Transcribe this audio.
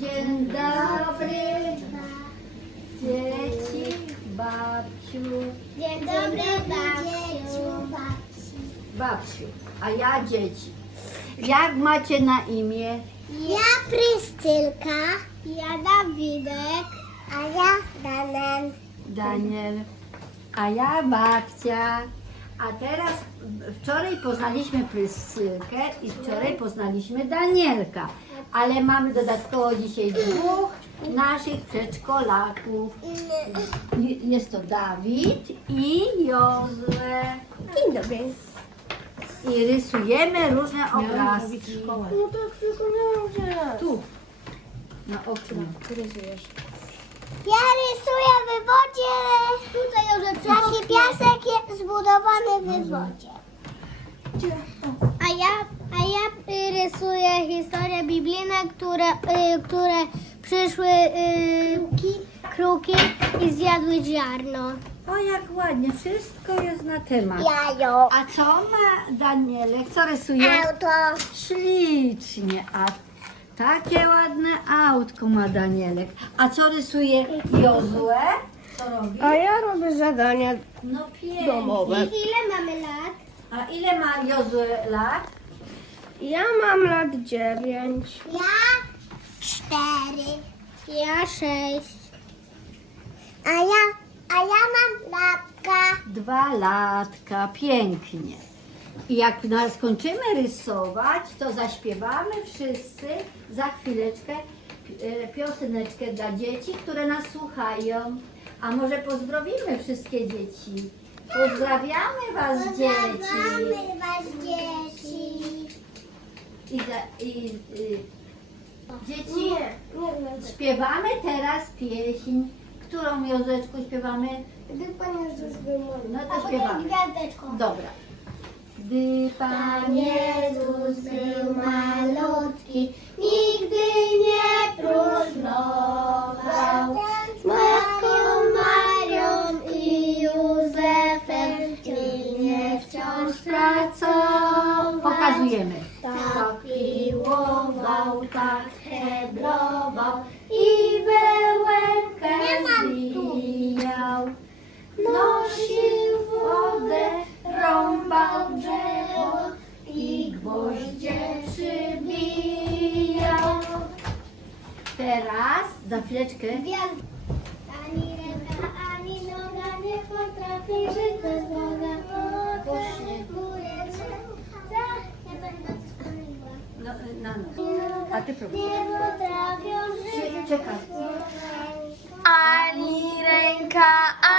Dzień dobry, dzieci, babciu, Dzień dobry, babciu. babciu, a ja dzieci. Jak macie na imię? Ja Prystylka. Ja Dawidek. A ja Danen. Daniel, a ja babcia. A teraz wczoraj poznaliśmy Pryscylkę i wczoraj poznaliśmy Danielka. Ale mamy dodatkowo dzisiaj dwóch naszych przedszkolaków. Je- Jest to Dawid i Jozue. Dzień dobry. I rysujemy różne obrazki. No to tylko nie Tu, na oknie. Ja rysuję w wodzie. Tutaj już Taki piasek jest zbudowany w wodzie. A ja, a ja y, rysuję historie biblijne, które, y, które przyszły y, kruki i zjadły ziarno. O, jak ładnie, wszystko jest na temat. Jajo. A co ma Danielek? Co rysuje? Auto. Ślicznie, a takie ładne autko ma Danielek. A co rysuje Jozue? Co robi? A ja robię zadania No pięknie. domowe. Ile mamy lat? A ile ma Jozue lat? Ja mam lat 9. Ja cztery. Ja sześć. A ja, a ja mam latka. Dwa latka, pięknie. I jak na- skończymy rysować, to zaśpiewamy wszyscy za chwileczkę e, pioseneczkę dla dzieci, które nas słuchają. A może pozdrowimy wszystkie dzieci. Pozdrawiamy Was dzieci. Pozdrawiamy was dzieci. I, za, i y, dzieci, śpiewamy teraz pieśń. Którą Józeczku śpiewamy? Gdy Pan Jezus. No to śpiewamy. Dobra. Gdy Pan Jezus był malutki, nigdy nie próżnował. Z Matką Marią i Józefem pilnie wciąż pracował. Pokazujemy. Tak piłował, tak Teraz za chwileczkę. Gwiazd. Ani ręka, ani noga nie potrafi żyć bez Boga. Ja to chyba coś pomyliłam. No, na no. A ty próbuj. Nie potrafią żyć Czekaj. Ani ręka, ani